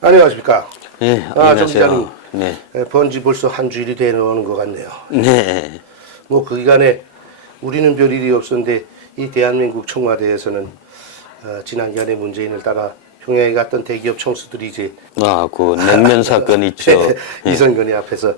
안녕하십니까. 예, 아, 정 안녕하세요. 기자님. 네. 에, 번지 벌써 한 주일이 되는 것 같네요. 네. 뭐 그 기간에 우리는 별 일이 없었는데 이 대한민국 청와대에서는 어, 지난 기간에 문재인을 따라 평양에 갔던 대기업 총수들이 이제 아, 그 냉면 사건 있죠. 예. 이선건이 앞에서 에,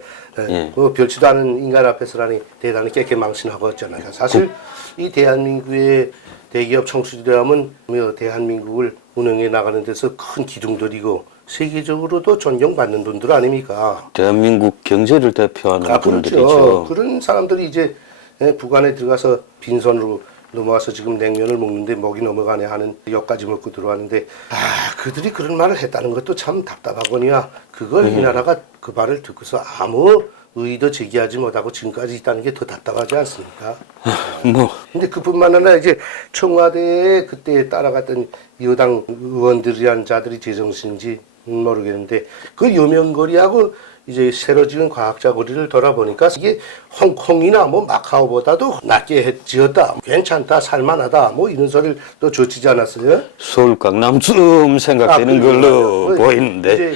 예. 그 별치도 않은 인간 앞에서라니 대단히 깨끗 망신하고 있잖아요. 사실 이 대한민국의 대기업 총수들이라면 뭐 대한민국을 운영해 나가는 데서 큰 기둥들이고 세계적으로도 존경받는 분들 아닙니까? 대한민국 경제를 대표하는 아, 그렇죠. 분들이죠. 그런 사람들이 이제 예, 북한에 들어가서 빈손으로 넘어와서 지금 냉면을 먹는데 목이 넘어가네 하는 역까지 먹고 들어왔는데 아 그들이 그런 말을 했다는 것도 참 답답하거니와 그걸 네. 이 나라가 그 말을 듣고서 아무 의의도 제기하지 못하고 지금까지 있다는 게 더 답답하지 않습니까? 뭐, 근데 그뿐만 아니라 이제 청와대에 그때 따라갔던 여당 의원들이란 자들이 제정신인지 모르겠는데 그 요명거리하고 이제 새로 지은 과학자 거리를 돌아보니까 이게 홍콩이나 뭐 마카오보다도 낫게 했- 지었다 괜찮다 살만하다 뭐 이런 소리를 또 조치지 않았어요? 서울 강남쯤 생각되는 아. 걸로 뭐 보이는데.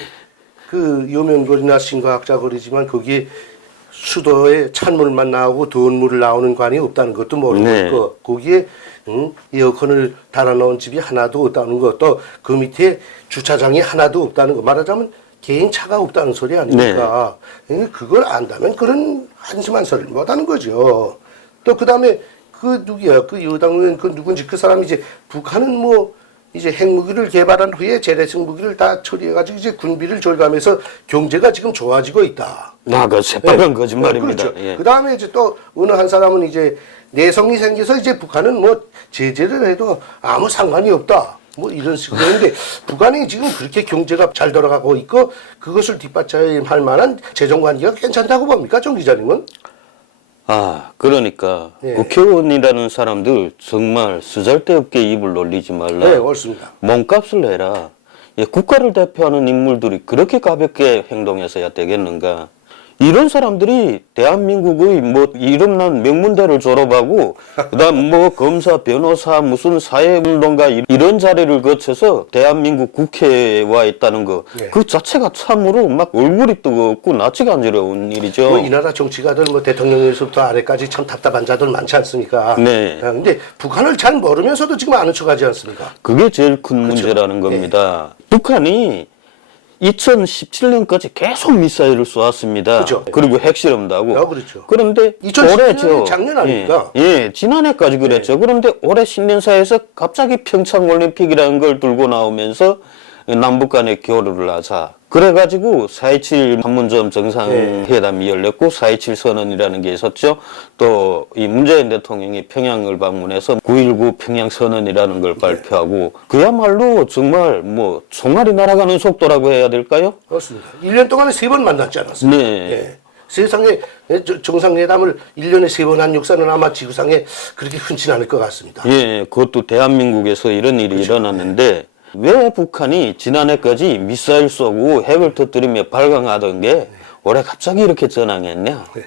그 요면거리나 신과학자 거리지만 거기에 수도에 찬물만 나오고 더운 물을 나오는 관이 없다는 것도 모르고 네. 거기에 응? 에어컨을 달아놓은 집이 하나도 없다는 것, 또 그 밑에 주차장이 하나도 없다는 거 말하자면 개인 차가 없다는 소리 아닙니까? 응? 그걸 안다면 그런 한심한 소리를 못하는 거죠. 또 그 다음에 그 누구야 그 여당 의원 그 누군지 그 사람이 이제 북한은 뭐 이제 핵무기를 개발한 후에 재래식 무기를 다 처리해가지고 이제 군비를 절감해서 경제가 지금 좋아지고 있다. 나그 새빨간 네. 거짓말입니다. 그렇죠. 예. 그 다음에 이제 또 어느 한 사람은 이제 내성이 생겨서 이제 북한은 뭐 제재를 해도 아무 상관이 없다. 뭐 이런 식으로 했는데 북한이 지금 그렇게 경제가 잘 돌아가고 있고 그것을 뒷받침할 만한 재정 관계가 괜찮다고 봅니까, 정 기자님은? 아, 그러니까 예. 국회의원이라는 사람들 정말 쓰잘데없게 입을 놀리지 말라. 네, 옳습니다. 몸값을 내라. 예, 국가를 대표하는 인물들이 그렇게 가볍게 행동해서야 되겠는가? 이런 사람들이 대한민국의 뭐 이름난 명문대를 졸업하고 그다음 뭐 검사, 변호사, 무슨 사회운동가 이- 이런 자리를 거쳐서 대한민국 국회에 와 있다는 거 예. 그 자체가 참으로 막 얼굴이 뜨겁고 낯이 간지러운 일이죠. 뭐 이 나라 정치가들 뭐 대통령에서부터 아래까지 참 답답한 자들 많지 않습니까? 네. 아, 근데 북한을 잘 모르면서도 지금 아는 척하지 않습니까? 그게 제일 큰 그렇죠. 문제라는 예. 겁니다. 북한이 2017년까지 계속 미사일을 쏘았습니다. 그죠. 그리고 핵실험도 하고. 아, 그렇죠. 그런데 2017 년이 올해죠. 작년 아닙니까? 예, 예, 지난해까지 그랬죠. 그런데 올해 신년사에서 갑자기 평창 올림픽이라는 걸 들고 나오면서 남북 간의 교류를 하자. 그래가지고 4.27 판문점 정상회담이 열렸고 4.27 선언이라는 게 있었죠. 또 이 문재인 대통령이 평양을 방문해서 9.19 평양 선언이라는 걸 발표하고 그야말로 정말 뭐 총알이 날아가는 속도라고 해야 될까요? 그렇습니다. 1년 동안에 세 번 만났지 않았어요? 네. 예. 세상에 저- 정상회담을 1년에 세 번 한 역사는 아마 지구상에 그렇게 흔치 않을 것 같습니다. 예, 그것도 대한민국에서 이런 일이 그렇죠. 일어났는데 왜 북한이 지난해까지 미사일 쏘고 핵을 터뜨리며 발광하던 게 올해 갑자기 이렇게 전황했냐? 네.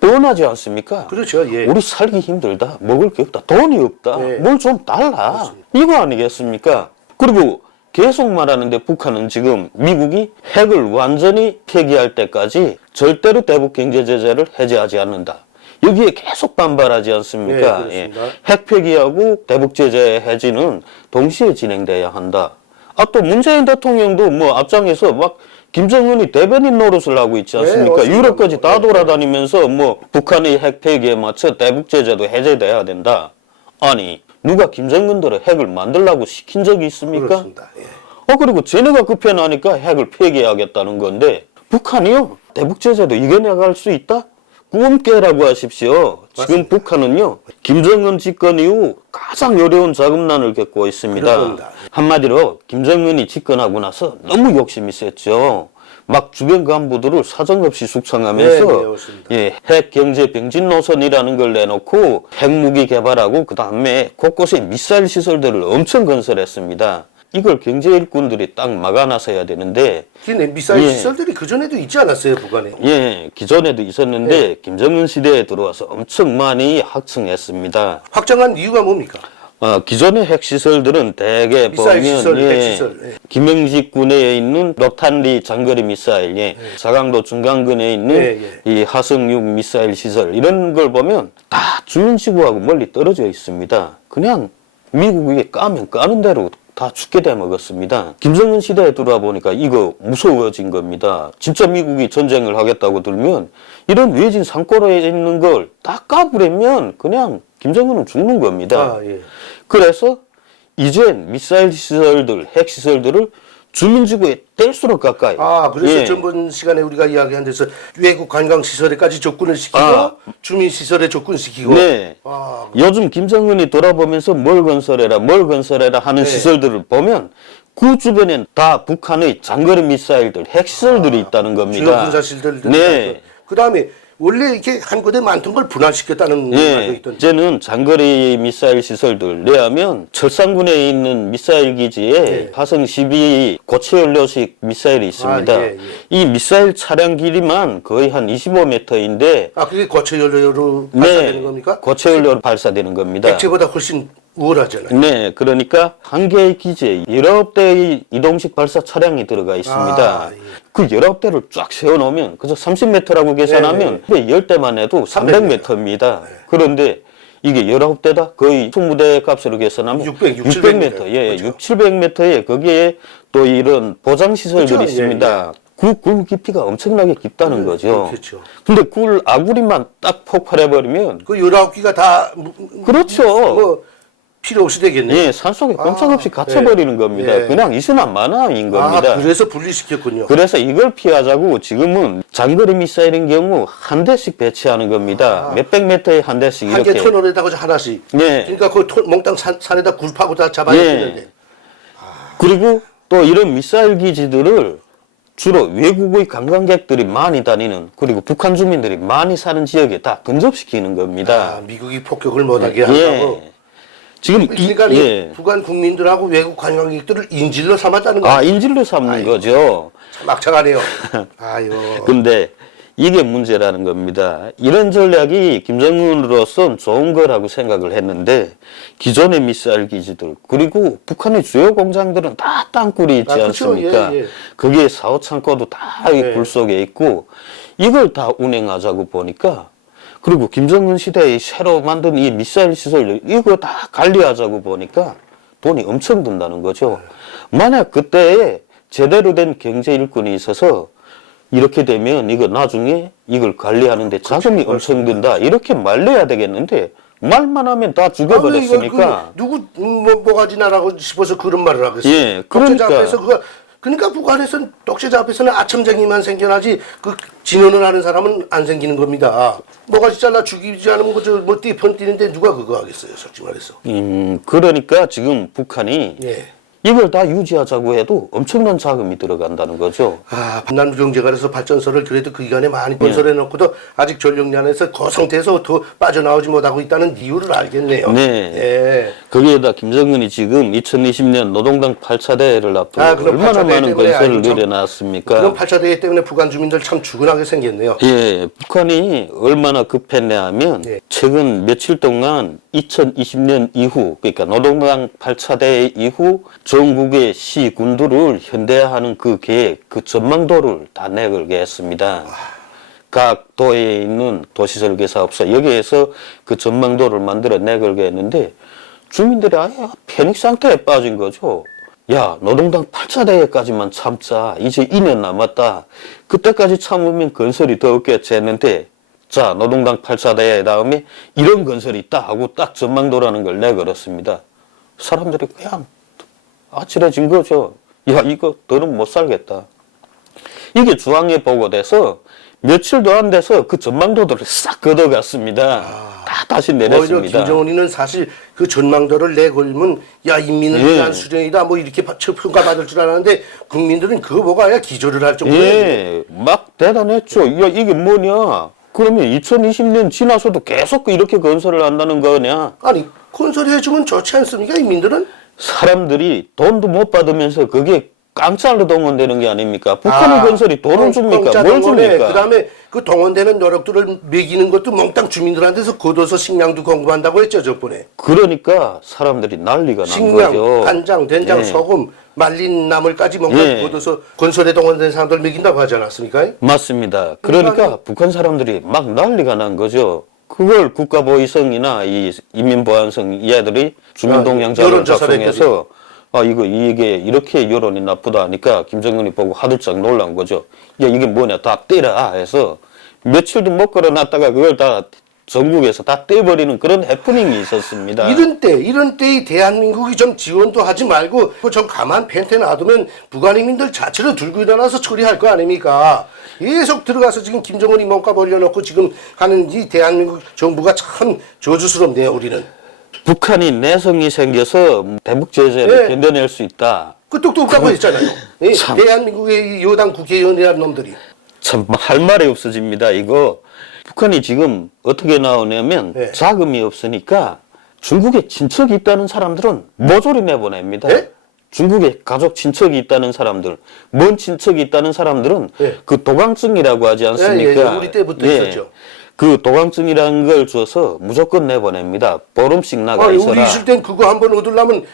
뻔하지 않습니까? 그렇죠. 예. 우리 살기 힘들다. 먹을 게 없다. 돈이 없다. 네. 뭘좀 달라. 이거 아니겠습니까? 그리고 계속 말하는데 북한은 지금 미국이 핵을 완전히 폐기할 때까지 절대로 대북 경제 제재를 해제하지 않는다. 여기에 계속 반발하지 않습니까? 네, 그렇습니다. 핵 폐기하고 대북 제재 해지는 동시에 진행돼야 한다. 아 또 문재인 대통령도 뭐 앞장에서 막 김정은이 대변인 노릇을 하고 있지 네, 않습니까? 맞습니다. 유럽까지 다 네, 네. 돌아다니면서 뭐 북한의 핵 폐기에 맞춰 대북 제재도 해제돼야 된다. 아니 누가 김정은들을 핵을 만들라고 시킨 적이 있습니까? 그렇습니다. 예. 어 그리고 쟤네가 급해 나니까 핵을 폐기하겠다는 건데 북한이요 대북 제재도 이겨내갈 수 있다? 꿈 깨라고 하십시오. 지금 북한은요 김정은 집권 이후 가장 어려운 자금난을 겪고 있습니다. 겁니다. 한마디로 김정은이 집권하고 나서 너무 욕심이 셌죠. 막 주변 간부들을 사정없이 숙청하면서 네, 네, 맞습니다. 예, 핵 경제 병진 노선이라는 걸 내놓고 핵무기 개발하고 그 다음에 곳곳에 미사일 시설들을 엄청 건설했습니다. 이걸 경제 일꾼들이 딱 막아나서야 되는데 근데 미사일 예. 시설들이 그 전에도 있지 않았어요, 북한에? 예 기존에도 있었는데 네. 김정은 시대에 들어와서 엄청 많이 확충했습니다. 확정한 이유가 뭡니까? 어, 기존의 핵시설들은 대개 미사일 보면 시설, 예, 핵시설, 예. 김영직 군에 있는 럭탄리 장거리 미사일, 예, 사강도 중간근에 있는 예, 이 하성6 미사일 시설 이런 걸 보면 다 주민지구하고 멀리 떨어져 있습니다. 그냥 미국이 까면 까는 대로 다 죽게 돼 먹었습니다. 김정은 시대에 들어보니까 이거 무서워진 겁니다. 진짜 미국이 전쟁을 하겠다고 들면 이런 외진 산골에 있는 걸 다 까부려면 그냥 김정은은 죽는 겁니다. 아, 예. 그래서 이젠 미사일 시설들, 핵 시설들을 주민지구에 뗄수록 가까이. 아, 그래서 예. 전번 시간에 우리가 이야기한 데서 외국 관광 시설에까지 접근을 시키고 아. 주민 시설에 접근시키고 네. 아, 요즘 김정은이 돌아보면서 뭘 건설해라, 뭘 건설해라 하는 네. 시설들을 보면 그 주변엔 다 북한의 장거리 미사일들, 핵시설들이 있다는 겁니다. 주요 군사시설들 네. 그 다음에 원래 이렇게 한 곳에 많던 걸 분할시켰다는 예, 있던데. 이제는 장거리 미사일 시설들 내하면 철산군에 있는 미사일 기지에 예. 화성 12 고체 연료식 미사일이 있습니다. 아, 예, 예. 이 미사일 차량 길이만 거의 한 25m인데 아, 그게 거체 연료로 발사되는 겁니까? 네. 고체 연료로 발사되는 겁니다. 액체보다 훨씬 우월하잖아요. 네, 그러니까 한 개의 기지에 여러 대의 이동식 발사 차량이 들어가 있습니다. 아, 예. 그 여러 대를 쫙 세워놓으면 그저 30m라고 계산하면 네, 10대만 해도 300m입니다. 그런데 이게 19대다 거의 20대 값으로 계산하면 600, 600m, 예, 그렇죠. 6, 700m에 거기에 또 이런 보장 시설들이 그렇죠, 예, 있습니다. 그굴 깊이가 엄청나게 깊다는 거죠. 그렇죠. 근데 굴 아구리만 딱 폭발해버리면 그 19기가 다 무- 그렇죠. 뭐 필요 없이 되겠네 요. 예, 산속에 꼼짝없이 아, 갇혀버리는 예. 겁니다. 예. 그냥 이순한 만화인 겁니다. 아, 그래서 분리시켰군요. 그래서 이걸 피하자고 지금은 장거리 미사일인 경우 한 대씩 배치하는 겁니다. 몇백 미터에 한 대씩 아. 한개 이렇게. 터널에다가 하나씩. 네. 그러니까 그 토- 몽땅 산, 산에다 굴 파고 다 잡아야 예. 되는데. 그리고 또 이런 미사일 기지들을 주로 외국의 관광객들이 많이 다니는 그리고 북한 주민들이 많이 사는 지역에 다 근접시키는 겁니다. 아, 미국이 폭격을 못하게 한다고. 예. 지금 이, 그러니까 이 예. 북한 국민들하고 외국 관광객들을 인질로 삼았다는 거예요. 아 인질로 삼는 거죠. 막창하네요. 아유. 근데 이게 문제라는 겁니다. 이런 전략이 김정은으로선 좋은 거라고 생각을 했는데 기존의 미사일 기지들 그리고 북한의 주요 공장들은 다 땅굴이 있지 아. 않습니까? 예, 예. 거기에 사호 창고도 다이 예. 굴 속에 있고 이걸 다 운행하자고 보니까 그리고 김정은 시대에 새로 만든 이 미사일 시설 이거 다 관리하자고 보니까 돈이 엄청 든다는 거죠. 만약 그때에 제대로 된 경제 일꾼이 있어서 이렇게 되면 이거 나중에 이걸 관리하는데 자금이 엄청 든다 이렇게 말려야 되겠는데 말만 하면 다 아, 왜 죽여버렸으니까 이걸 그 누구 음, 뭐 뭐가 지나라고 싶어서 그런 말을 하겠어요. 예, 그러니까. 앞에서 그거 그러니까 북한에서는 독재자 앞에서는 아첨쟁이만 생겨나지 그 진언을 하는 사람은 안 생기는 겁니다. 뭐가 잘라 죽이지 않으면 그저뭐 띠편 뛰는데 누가 그거 하겠어요, 솔직히 말해서. 음 그러니까 지금 북한이 예. 이걸 다 유지하자고 해도 엄청난 자금이 들어간다는 거죠. 아, 그래서 발전소를 그래도 그 기간에 많이 건설해 놓고도 아직 전력난에서 그 상태에서 더 빠져나오지 못하고 있다는 이유를 알겠네요. 네. 예. 거기에다 김정은이 지금 2020년 노동당 8차 대회를 앞두고 아, 그럼 얼마나 8차 대회 많은 때문에 건설을 참- 늘여놨습니까? 그런 8차 대회 때문에 북한 주민들 참 죽은하게 생겼네요. 예, 북한이 얼마나 급했냐 하면 예. 최근 며칠 동안 2020년 이후 그러니까 노동당 8차 대회 이후 전국의 시 군도를 현대화하는 그 계획, 그 전망도를 다 내걸게 했습니다. 각 도에 있는 도시설계 사업소 여기에서 그 전망도를 만들어 내걸게 했는데 주민들이 아예 패닉 상태에 빠진 거죠. 야, 노동당 8차 대회까지만 참자. 이제 2년 남았다. 그때까지 참으면 건설이 더 없겠지 했는데, 자, 노동당 8차 대회 다음에 이런 건설이 있다 하고 딱 전망도라는 걸 내걸었습니다. 사람들이 그냥 아찔해진 거죠. 야, 이거 더는 못 살겠다. 이게 중앙에 보고돼서 며칠도 안 돼서 그 전망도들을 싹 걷어갔습니다. 다 다시 오히려 내렸습니다. 김정은이는 사실 그 전망도를 내걸면 야 인민을 예. 위한 수령이다 뭐 이렇게 바- 평가받을 줄 알았는데 국민들은 그거 보고 아예 기절을 할 정도예요. 예, 막 대단했죠. 야, 이게 뭐냐? 그러면 2020년 지나서도 계속 이렇게 건설을 한다는 거냐? 아니 건설해주면 좋지 않습니까 인민들은? 사람들이 돈도 못 받으면서 그게 깡짤로 동원되는 게 아닙니까? 북한의 건설이 돈을 줍니까? 뭘 줍니까? 그 다음에 그 동원되는 노력들을 매기는 것도 몽땅 주민들한테서 걷어서 식량도 공급한다고 했죠 저번에. 그러니까 사람들이 난리가 난 식량, 거죠. 간장, 된장, 예. 소금, 말린 나물까지 뭔가 예. 걷어서 건설에 동원된 사람들 먹인다고 하지 않았습니까? 맞습니다. 그러니까 그러니까 북한 사람들이 막 난리가 난 거죠. 그걸 국가보위성이나 이 인민보안성 이 애들이 주민동향자를 아, 작성해서 아 이거 이게 이렇게 여론이 나쁘다 하니까 김정은이 보고 하들짝 놀란 거죠. 야 이게 뭐냐 다 떼라 해서 며칠도 못 걸어놨다가 그걸 다 전국에서 다 떼버리는 그런 해프닝이 있었습니다. 이런 때, 이런 때에 대한민국이 좀 지원도 하지 말고 그좀 가만 펜테 놔두면 북한인민들 자체로 들고 일어나서 처리할 거 아닙니까? 계속 들어가서 지금 김정은이 뭔가 벌려놓고 지금 하는 이 대한민국 정부가 참 저주스럽네요, 우리는. 북한이 내성이 생겨서 대북 제재를 네. 견뎌낼 수 있다. 그 똑똑하고 했잖아요. 이 참. 대한민국의 이 여당 국회의원이라는 놈들이. 참 할 말이 없어집니다. 이거 북한이 지금 어떻게 나오냐면 네. 자금이 없으니까 중국에 친척이 있다는 사람들은 모조리 내보냅니다. 네? 중국에 가족 친척이 있다는 사람들, 먼 친척이 있다는 사람들은 네. 그 도강증이라고 하지 않습니까? 예, 예, 우리 때부터 있었죠. 그 도강증이라는 걸 줘서 무조건 내보냅니다. 보름씩 나가 있어라. 우리 있을 땐 그거 한번 얻으려면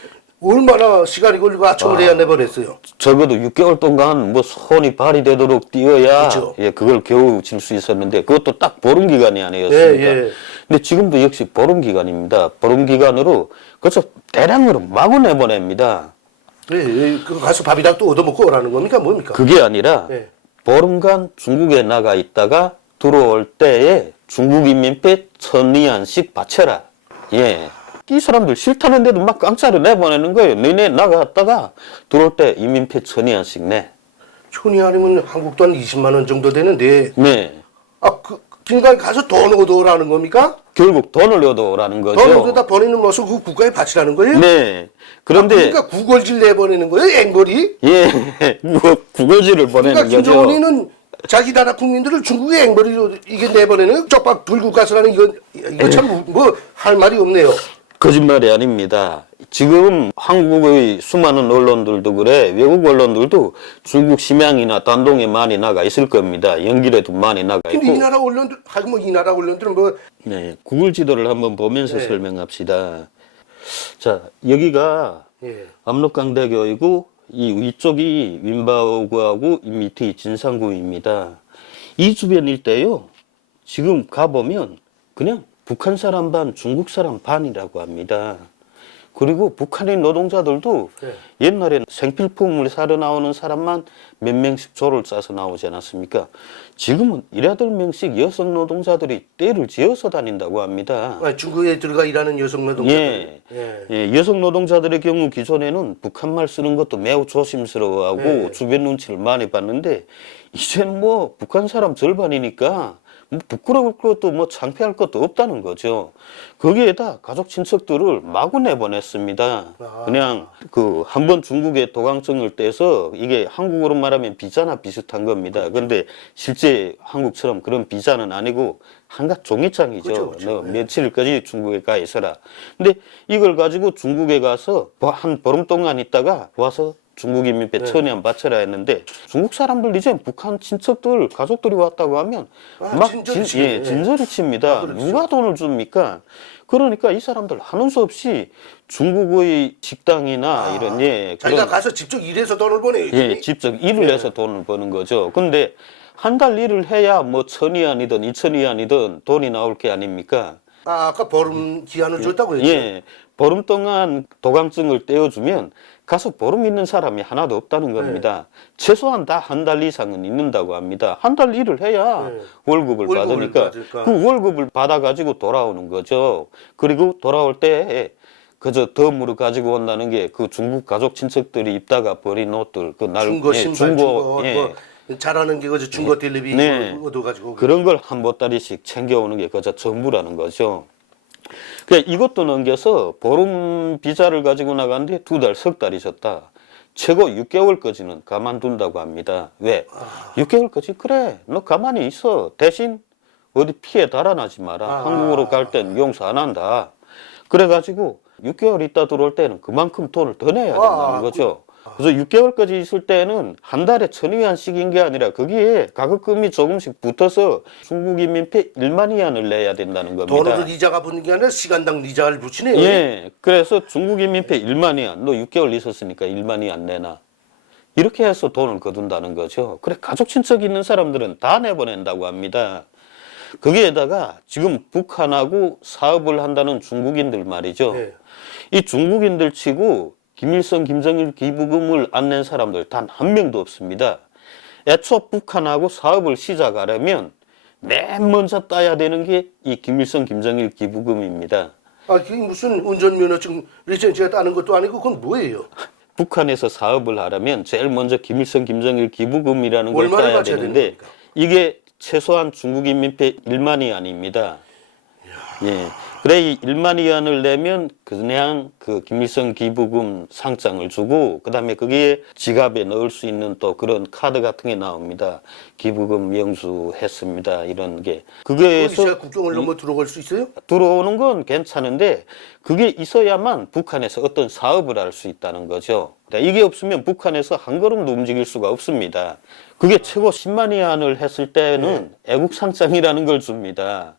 얼마나 시간이 걸리고 아첨을 해야 내버렸어요. 적어도 6개월 동안 뭐 손이 발이 되도록 뛰어야 그죠. 예 그걸 겨우 질 수 있었는데 그것도 딱 보름 기간이 아니었습니까? 예, 예. 근데 지금도 역시 보름 기간입니다. 보름 기간으로 그래서 대량으로 마구 내보냅니다. 예, 예, 그 가서 밥이랑 또 얻어먹고 오라는 겁니까? 뭡니까? 그게 아니라 예. 보름간 중국에 나가 있다가 들어올 때에 중국 인민폐 천리안씩 바쳐라. 예. 이 사람들 싫다는데도 막 깡짜를 내보내는 거예요. 너네 나갔다가 들어올 때 인민폐 천리안씩 내. 천이 아니면 한국 돈 20만 원 정도 되는데 네. 아, 그 그러니까 가서 돈 얻어오라는 겁니까? 결국 돈을 얻어오라는 거죠. 돈 얻어다 보내는 모습 그 국가에 바치라는 거예요? 네. 그런데 그러니까 구걸질 내보내는 거예요? 앵벌이? 예, 뭐 구걸지를 보내는 그러니까 거죠. 김정은이는 자기 나라 국민들을 중국에 앵벌이로 이게 내보내는 쪽박 불국 가스라는 이건 이거 참 뭐 할 말이 없네요. 거짓말이 아닙니다. 지금 한국의 수많은 언론들도 그래 외국 언론들도 중국 심양이나 단동에 많이 나가 있을 겁니다. 연길에도 많이 나가 근데 이 있고. 나라 언론들 하고 뭐이 나라 언론들은 뭐 네, 구글 지도를 한번 보면서 네. 설명합시다. 자, 여기가 예. 압록강대교이고 이 위쪽이 윈바오구하고 이 밑이 진상구입니다. 이 주변 일대요. 지금 가보면 그냥 북한 사람 반, 중국 사람 반이라고 합니다. 그리고 북한인 노동자들도 네. 옛날에는 생필품을 사러 나오는 사람만 몇 명씩 조를 짜서 나오지 않았습니까? 지금은 일여덟 명씩 여성 노동자들이 떼를 지어서 다닌다고 합니다. 아, 중국에 들어가 일하는 여성 노동자들. 예. 예. 예, 여성 노동자들의 경우 기존에는 북한말 쓰는 것도 매우 조심스러워하고 네. 주변 눈치를 많이 봤는데 이제는 뭐 북한 사람 절반이니까 뭐 부끄러울 것도 뭐 창피할 것도 없다는 거죠. 거기에다 가족 친척들을 마구 내보냈습니다. 아. 그냥 그 한 번 중국에 도강증을 떼서 이게 한국으로 말하면 비자나 비슷한 겁니다. 그런데 실제 한국처럼 그런 비자는 아니고 한갓 종이장이죠. 그죠, 그죠. 너 며칠까지 중국에 가 있어라. 근데 이걸 가지고 중국에 가서 뭐한 보름 동안 있다가 와서 중국 인민폐 네. 천연 바쳐라 했는데 중국 사람들 이제 북한 친척들 가족들이 왔다고 하면 아, 막 진저리 진, 치네. 예, 진저리 칩니다. 아, 그렇죠. 누가 돈을 줍니까? 그러니까 이 사람들 하는 수 없이 중국의 식당이나 아, 이런 예 자기가 그런 가서 직접 일해서 돈을 보내야지. 예, 직접 일을 예. 해서 돈을 버는 거죠. 근데 한 달 일을 해야 뭐 천위안이든 이천위안이든 돈이 나올 게 아닙니까? 아, 아까 보름 기한을 줬다고 했죠. 예, 보름 동안 도강증을 떼어주면 가서 보름 있는 사람이 하나도 없다는 겁니다. 네. 최소한 다 한 달 이상은 있는다고 합니다. 한 달 일을 해야 네. 월급을, 월급을 받으니까 받을까. 그 월급을 받아가지고 돌아오는 거죠. 그리고 돌아올 때 그저 덤으로 가지고 온다는 게 그 중국 가족 친척들이 입다가 버린 옷들 그날 중고 예, 신발, 중고 예. 뭐 잘하는 게 그저 중고 텔레비 네. 얻어가지고 그런 걸 한 보따리씩 챙겨오는 게 그저 전부라는 거죠. 그 이것도 넘겨서 보름 비자를 가지고 나가는데 두 달, 석 달 있었다. 최고 6개월까지는 가만둔다고 합니다. 왜? 아. 6개월까지 그래. 너 가만히 있어. 대신 어디 피해 달아나지 마라. 아. 한국으로 갈 땐 용서 안 한다. 그래가지고 6개월 있다 들어올 때는 그만큼 돈을 더 내야 된다는 아, 거죠. 그래서 6개월까지 있을 때는 한 달에 천 위안씩인 게 아니라 거기에 가급금이 조금씩 붙어서 중국 인 민폐 1만 위안을 내야 된다는 겁니다. 돈으로 이자가 붙는 게 아니라 시간당 이자를 붙이네요. 예. 그래서 중국 인 민폐 1만 위안, 너 6개월 있었으니까 1만 위안 내놔. 이렇게 해서 돈을 거둔다는 거죠. 그래 가족 친척 있는 사람들은 다 내보낸다고 합니다. 거기에다가 지금 북한하고 사업을 한다는 중국인들 말이죠. 네. 이 중국인들 치고 김일성, 김정일 기부금을 안 낸 사람들 단 한 명도 없습니다. 애초 북한하고 사업을 시작하려면 맨 먼저 따야 되는 게 이 김일성, 김정일 기부금입니다. 아, 그게 무슨 운전면허증 리센스가 따는 것도 아니고 그건 뭐예요? 북한에서 사업을 하려면 제일 먼저 김일성, 김정일 기부금이라는 걸 따야 되는데 되는 겁니까? 이게 최소한 중국인 민폐 1만 위안입니다. 예. 그래 이 1만 위안을 내면 그냥 그 김일성 기부금 상장을 주고 그 다음에 거기에 지갑에 넣을 수 있는 또 그런 카드 같은 게 나옵니다. 기부금 명수했습니다. 이런 게 그거에서 거기서 국경을 넘어 들어갈 수 있어요? 들어오는 건 괜찮은데 그게 있어야만 북한에서 어떤 사업을 할 수 있다는 거죠. 그러니까 이게 없으면 북한에서 한 걸음도 움직일 수가 없습니다. 그게 최고 10만 위안을 했을 때는 애국상장이라는 걸 줍니다.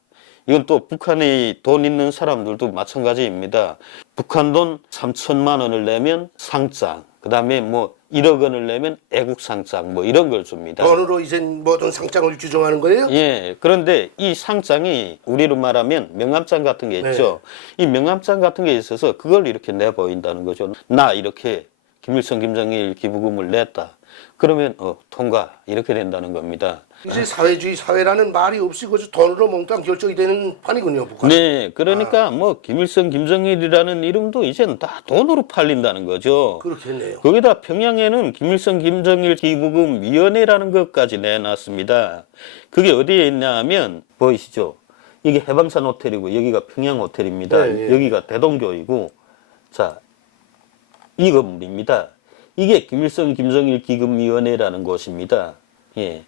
이건 또 북한에 돈 있는 사람들도 마찬가지입니다. 북한 돈 3천만 원을 내면 상장, 그 다음에 뭐 1억 원을 내면 애국상장 뭐 이런 걸 줍니다. 돈으로 이제 모든 상장을 규정하는 거예요? 예. 그런데 이 상장이 우리로 말하면 명함장 같은 게 있죠. 이 명함장 같은 게 있어서 그걸 이렇게 내 보인다는 거죠. 나 이렇게 김일성, 김정일 기부금을 냈다. 그러면 어, 통과 이렇게 된다는 겁니다. 이제 사회주의 사회라는 말이 없이 그저 돈으로 몽땅 결정이 되는 판이군요, 북한. 네, 그러니까 뭐 김일성, 김정일이라는 이름도 이제는 다 돈으로 팔린다는 거죠. 그렇겠네요. 거기다 평양에는 김일성, 김정일 기부금 위원회라는 것까지 내놨습니다. 그게 어디에 있냐 하면 보이시죠? 이게 해방산 호텔이고 여기가 평양 호텔입니다. 네, 예. 여기가 대동교이고 자, 이 건물입니다. 이게 김일성, 김정일 기금위원회라는 곳입니다. 예.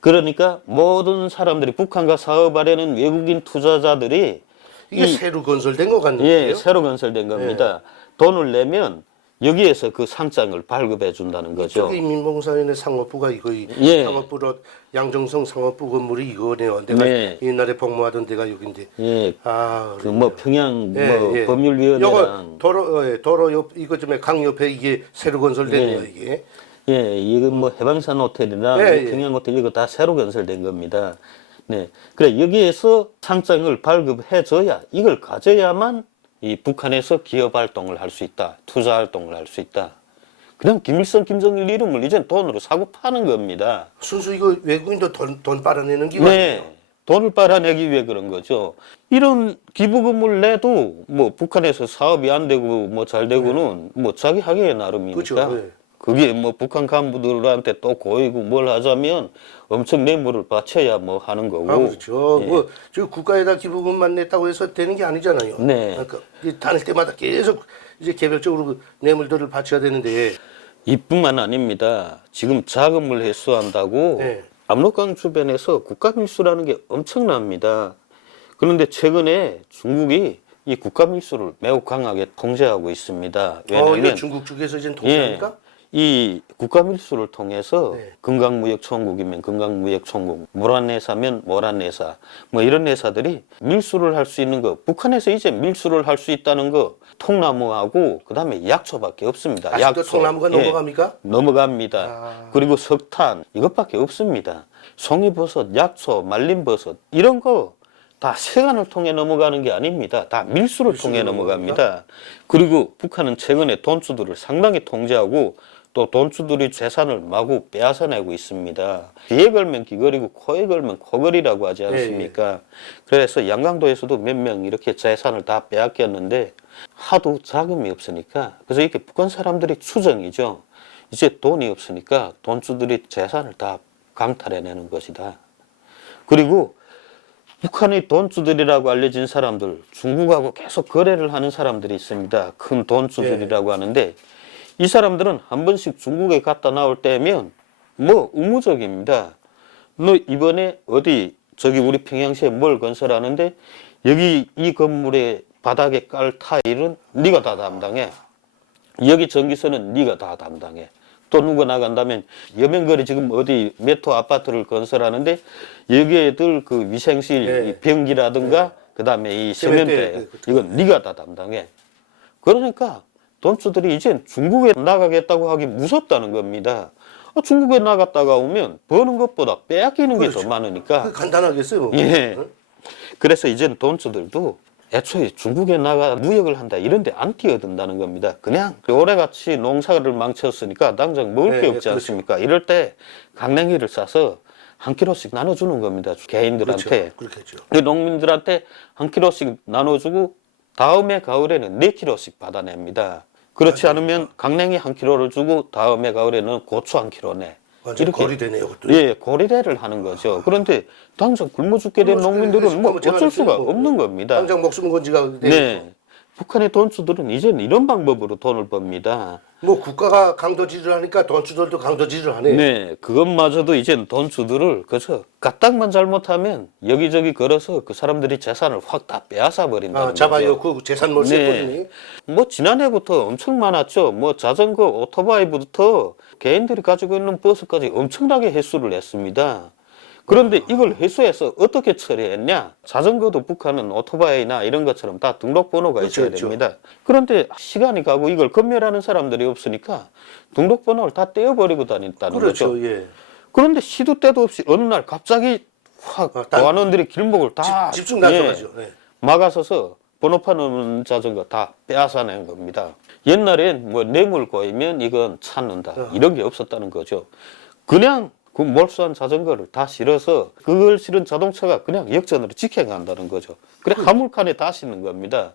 그러니까 모든 사람들이 북한과 사업하려는 외국인 투자자들이 이게 이- 새로 건설된 것 같네요. 예, 새로 건설된 겁니다. 돈을 내면 여기에서 그 상장을 발급해 준다는 거죠. 저기 민봉사연의 상업부가 이거 이 예. 상업부로 양정성 상업부 건물이 이거네요. 내가 네. 옛날에 복무하던 데가 여기인데. 예, 아, 그뭐 평양 예, 뭐 예. 법률위원회랑 요거 도로 어, 예, 도로 옆 이거 좀에 강 옆에 이게 새로 건설됐네요, 예. 이게. 예, 이건 뭐 해방산 호텔이나 예, 뭐 예. 평양 호텔 이거 다 새로 건설된 겁니다. 네, 그래 여기에서 상장을 발급해 줘야 이걸 가져야만 이 북한에서 기업 활동을 할 수 있다, 투자 활동을 할 수 있다. 그냥 김일성, 김정일 이름을 이제 돈으로 사고 파는 겁니다. 순수 이거 외국인도 돈, 돈 빨아내는 기관. 네. 돈을 빨아내기 위해 그런 거죠. 이런 기부금을 내도 뭐 북한에서 사업이 안 되고 뭐 잘 되고는 뭐 자기 하기에 나름이니까. 그렇죠. 네. 그게 뭐 북한 간부들한테 또 고이고 뭘 하자면 엄청 뇌물을 바쳐야 뭐 하는 거고. 아, 그렇죠. 예. 뭐, 저 국가에다 기부금만 냈다고 해서 되는 게 아니잖아요. 네. 그러니까 이 다닐 때마다 계속 이제 개별적으로 그 뇌물들을 바쳐야 되는데. 이뿐만 아닙니다. 지금 자금을 회수한다고 네. 압록강 주변에서 국가 밀수라는 게 엄청납니다. 그런데 최근에 중국이 이 국가 밀수를 매우 강하게 통제하고 있습니다. 어, 이거 왜냐하면 중국 쪽에서 이제 예, 통제합니까? 이 국가 밀수를 통해서 네. 금강무역총국이면 금강무역총국, 모란회사면 모란회사, 뭐 이런 회사들이 밀수를 할 수 있는 거, 북한에서 이제 밀수를 할 수 있다는 거, 통나무하고 그 다음에 약초밖에 없습니다. 아직도 통나무가 예. 넘어갑니까? 넘어갑니다. 아. 그리고 석탄 이것밖에 없습니다. 송이버섯, 약초, 말린버섯 이런 거 다 세관을 통해 넘어가는 게 아닙니다. 다 밀수를 통해 넘어갑니다. 그리고 북한은 최근에 돈주들을 상당히 통제하고 또 돈주들이 재산을 마구 빼앗아내고 있습니다. 귀에 걸면 귀걸이고 코에 걸면 코걸이라고 하지 않습니까? 그래서 양강도에서도 몇 명 이렇게 재산을 다 빼앗겼는데 하도 자금이 없으니까 그래서 이렇게 북한 사람들이 추정이죠. 이제 돈이 없으니까 돈주들이 재산을 다 강탈해내는 것이다. 그리고 북한의 돈주들이라고 알려진 사람들, 중국하고 계속 거래를 하는 사람들이 있습니다. 큰 돈주들이라고 하는데 이 사람들은 한 번씩 중국에 갔다 나올 때면 뭐 의무적입니다. 너 이번에 어디 저기 우리 평양시에 뭘 건설하는데 여기 이 건물의 바닥에 깔 타일은 네가 다 담당해. 여기 전기세는 네가 다 담당해. 또 누가 나간다면 여명거리 지금 어디 메토 아파트를 건설하는데 여기에 들 그 위생실 네. 이 변기라든가 그다음에 이 세면대, 네. 이건 네가 다 담당해. 그러니까 돈주들이 이제 중국에 나가겠다고 하기 무섭다는 겁니다. 어, 중국에 나갔다가 오면 버는 것보다 빼앗기는 게더 그렇죠. 많으니까 그 간단하겠어요. 뭐. 예. 응? 그래서 이젠 돈주들도 애초에 중국에 나가 무역을 한다 이런데 안 뛰어든다는 겁니다. 그냥 올해같이 농사를 망쳤으니까 당장 먹을 네, 게 네, 없지 그렇죠. 않습니까? 이럴 때 강냉이를 싸서 한 킬로씩 나눠주는 겁니다. 개인들한테. 그렇죠. 그 농민들한테 한 킬로씩 나눠주고 다음에 가을에는 네 킬로씩 받아냅니다. 그렇지 않으면 강냉이 한 킬로를 주고 다음에 가을에는 고추 한 킬로 내. 완전 거리 되네요. 그것도. 예, 거리대를 하는 거죠. 그런데 당장 굶어 죽게 된 굶어 죽게 농민들은 뭐 제가 어쩔 수가. 뭐. 없는 겁니다. 당장 목숨 건지가. 네. 북한의 돈주들은 이제는 이런 방법으로 돈을 법니다. 뭐 국가가 강도질을 하니까 돈주들도 강도질을 하네. 네, 그것마저도 이제는 돈주들을 그저 까딱만 잘못하면 여기저기 걸어서 그 사람들이 재산을 확 다 빼앗아 버린다는 아, 잡아요. 그 재산 몰세 네. 뭐 지난해부터 엄청 많았죠. 뭐 자전거, 오토바이부터 개인들이 가지고 있는 버스까지 엄청나게 회수를 했습니다. 그런데 이걸 회수해서 어떻게 처리했냐? 자전거도 북한은 오토바이나 이런 것처럼 다 등록번호가 그렇죠, 있어야 그렇죠. 됩니다. 그런데 시간이 가고 이걸 검열하는 사람들이 없으니까 등록번호를 다 떼어버리고 다닌다는 그렇죠. 거죠. 예. 그런데 시도 때도 없이 어느 날 갑자기 확 아, 딱 보안원들이 길목을 다 집, 예, 단속하죠. 네. 막아서서 번호판 없는 자전거 다 빼앗아낸 겁니다. 옛날엔 뭐 뇌물 고이면 이건 찾는다 어. 이런 게 없었다는 거죠. 그냥 그 몰수한 자전거를 다 실어서 그걸 실은 자동차가 그냥 역전으로 직행한다는 거죠. 그래 화물칸에 다 싣는 겁니다.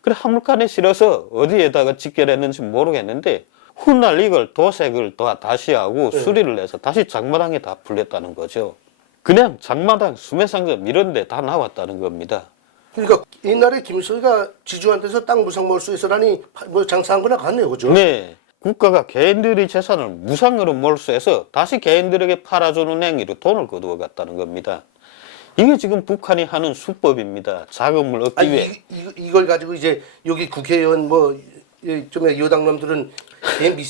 그래 화물칸에 실어서 어디에다가 직결했는지 모르겠는데 훗날 이걸 도색을 다 다시 하고 수리를 해서 다시 장마당에 다 풀렸다는 거죠. 그냥 장마당, 수매상점 이런 데 다 나왔다는 겁니다. 그러니까 옛날에 김일성이가 지주한테서 땅 무상 몰수해서라니 파- 뭐 장사한 거나 같네요. 그죠? 네. 국가가 개인들의 재산을 무상으로 몰수해서 다시 개인들에게 팔아주는 행위로 돈을 거두어 갔다는 겁니다. 이게 지금 북한이 하는 수법입니다. 자금을 얻기 아, 위해. 이, 이, 이걸 가지고 이제 여기 국회의원 뭐, 이- 좀 여당 놈들은 핵, 미,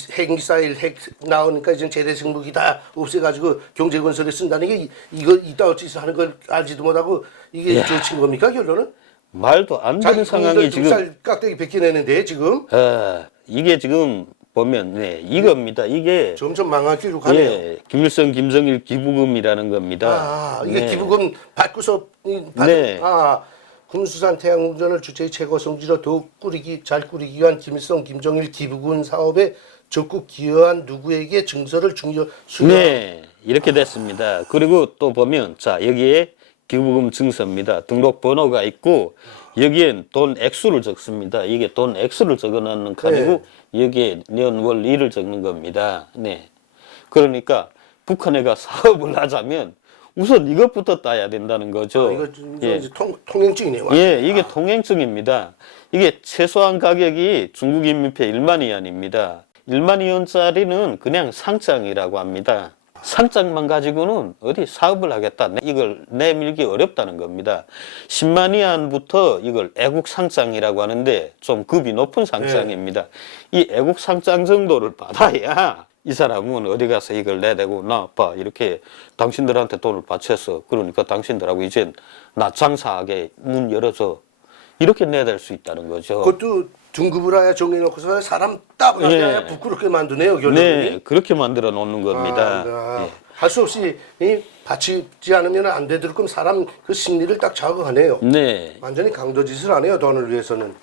나오니까 이제 재래식 무기 다 없애가지고 경제 건설에 쓴다는 게 이- 이거 이따 짓을 하는 걸 알지도 못하고 이게 좋친 겁니까 결론은? 말도 안 되는 상황이 지금. 쌀 깍대기 벗겨내는데 지금 아, 이게 지금 보면 네, 이겁니다. 이게 점점 망할 길로 가네요. 예, 김일성, 김정일 기부금이라는 겁니다. 아, 이게 네. 기부금 받고서 이 받, 네. 아 군수산 태양궁전을 주체의 최고 성지로 더욱 꾸리기 잘 꾸리기 위한 김일성 김정일 기부금 사업에 적극 기여한 누구에게 증서를 중요 수여 네, 이렇게 됐습니다. 그리고 또 보면 자 여기에 기부금 증서입니다. 등록 번호가 있고 여기엔 돈 액수를 적습니다. 이게 돈 액수를 적어놓는 칸이고 여기에 년월 일을 적는 겁니다. 네, 그러니까 북한에가 사업을 하자면 우선 이것부터 따야 된다는 거죠. 아, 이거 좀- 예. 통, 통행증이네요. 예, 이게 통행증입니다. 이게 최소한 가격이 중국 인민폐 1만 위안입니다. 1만 위안짜리는 그냥 상장이라고 합니다. 상장만 가지고는 어디 사업을 하겠다. 내- 이걸 내밀기 어렵다는 겁니다. 10만 위안부터 이걸 애국 상장이라고 하는데 좀 급이 높은 상장입니다. 이 애국 상장 정도를 받아야 이 사람은 어디 가서 이걸 내대고 나봐 이렇게 당신들한테 돈을 바쳐서 그러니까 당신들하고 이제 나 장사하게 문 열어줘 이렇게 내댈 수 있다는 거죠. 그것도 등급을 하야 정해놓고서 사람 따블하게 예. 하야 부끄럽게 만드네요 결론이. 네, 그렇게 만들어 놓는 겁니다. 아, 예. 할수 없이 이 바치지 않으면 안 되도록 그럼 사람 그 심리를 딱 자극하네요. 네. 완전히 강도짓을 하네요 돈을 위해서는.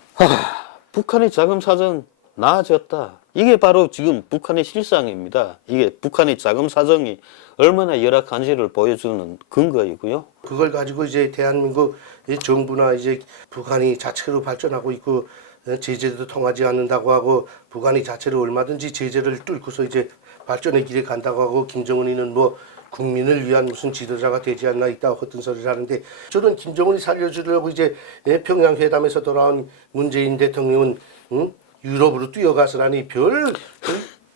북한의 자금 사정 나아졌다. 이게 바로 지금 북한의 실상입니다. 이게 북한의 자금 사정이 얼마나 열악한지를 보여주는 근거이고요. 그걸 가지고 이제 대한민국 이 정부나 이제 북한이 자체로 발전하고 있고 어, 제재도 통하지 않는다고 하고 북한이 자체로 얼마든지 제재를 뚫고서 이제 발전의 길에 간다고 하고 김정은이는 뭐 국민을 위한 무슨 지도자가 되지 않나 있다 허튼 소리를 하는데 저는 김정은이 살려주려고 이제 예, 평양 회담에서 돌아온 문재인 대통령은 응? 유럽으로 뛰어가서라니 별그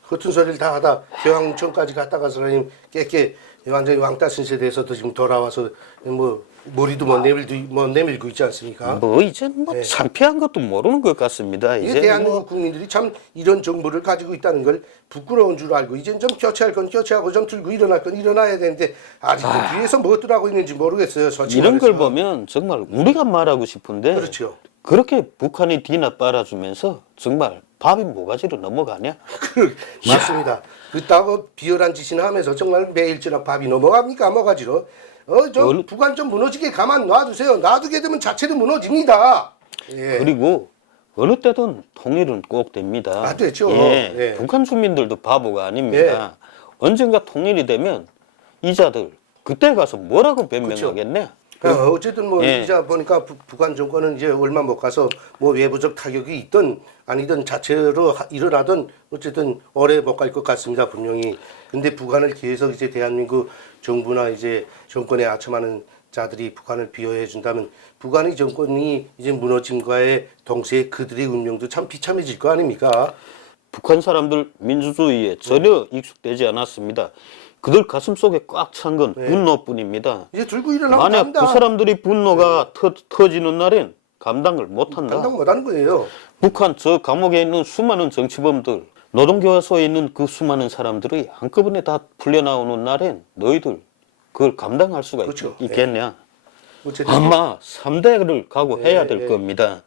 허튼 소리를 다 하다 교황청까지 갔다 가서라니 깨깨 완전히 왕따 신세대에서도 지금 돌아와서 뭐 머리도 못 내밀고 못 내밀고 있지 않습니까? 뭐 이제 뭐 네. 창피한 것도 모르는 것 같습니다. 이제 대한민국 뭐 국민들이 참 이런 정보를 가지고 있다는 걸 부끄러운 줄 알고 이젠 좀 교체할 건 교체하고 좀 들고 일어날 건 일어나야 되는데 아직도 뒤에서 뭐 어떡하고 있는지 모르겠어요. 이런 걸. 보면 정말 우리가 말하고 싶은데 그렇죠. 그렇게 북한이 뒤나 빨아주면서 정말 밥이 모가지로 넘어가냐? 그, 맞습니다. 그따고 비열한 짓이나 하면서 정말 매일처럼 밥이 넘어갑니까 뭐가지로? 어, 저 얼- 북한 좀 무너지게 가만 놔두세요. 놔두게 되면 자체로 무너집니다. 예. 그리고 어느 때든 통일은 꼭 됩니다. 아, 되죠. 예, 예. 북한 주민들도 바보가 아닙니다. 언젠가 통일이 되면 이자들 그때 가서 뭐라고 변명하겠 네? 어, 어쨌든 뭐 예. 이자 보니까 부- 북한 정권은 이제 얼마 못 가서 뭐 외부적 타격이 있든 아니든 자체로 하- 일어나든 어쨌든 오래 못 갈 것 같습니다 분명히. 근데 북한을 계속 이제 대한민국 정부나 이제 정권에 아첨하는 자들이 북한을 비호해 준다면 북한의 정권이 이제 무너짐과의 동시에 그들의 운명도 참 비참해질 거 아닙니까? 북한 사람들 민주주의에 전혀 익숙되지 않았습니다. 그들 가슴 속에 꽉 찬 건 네. 분노뿐입니다. 이제 들고 일어나면 만약 됩니다. 그 사람들이 분노가 터, 터지는 날엔 감당을 못한다. 감당 못하는 거예요. 북한 저 감옥에 있는 수많은 정치범들, 노동교화소에 있는 그 수많은 사람들이 한꺼번에 다 풀려나오는 날엔 너희들 그걸 감당할 수가 그렇죠. 있, 겠냐 어쨌든 아마 3대를 각오해야 예, 될 예. 겁니다.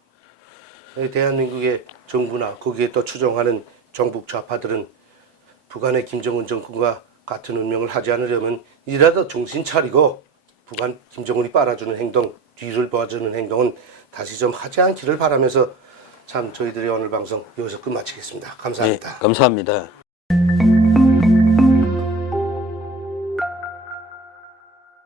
네, 대한민국의 정부나 거기에 또 추종하는 정북 좌파들은 북한의 김정은 정권과 같은 운명을 하지 않으려면 이라도 정신 차리고 북한 김정은이 빨아주는 행동, 뒤를 봐주는 행동은 다시 좀 하지 않기를 바라면서 참 저희들의 오늘 방송 여기서 끝마치겠습니다. 예, 감사합니다. 감사합니다.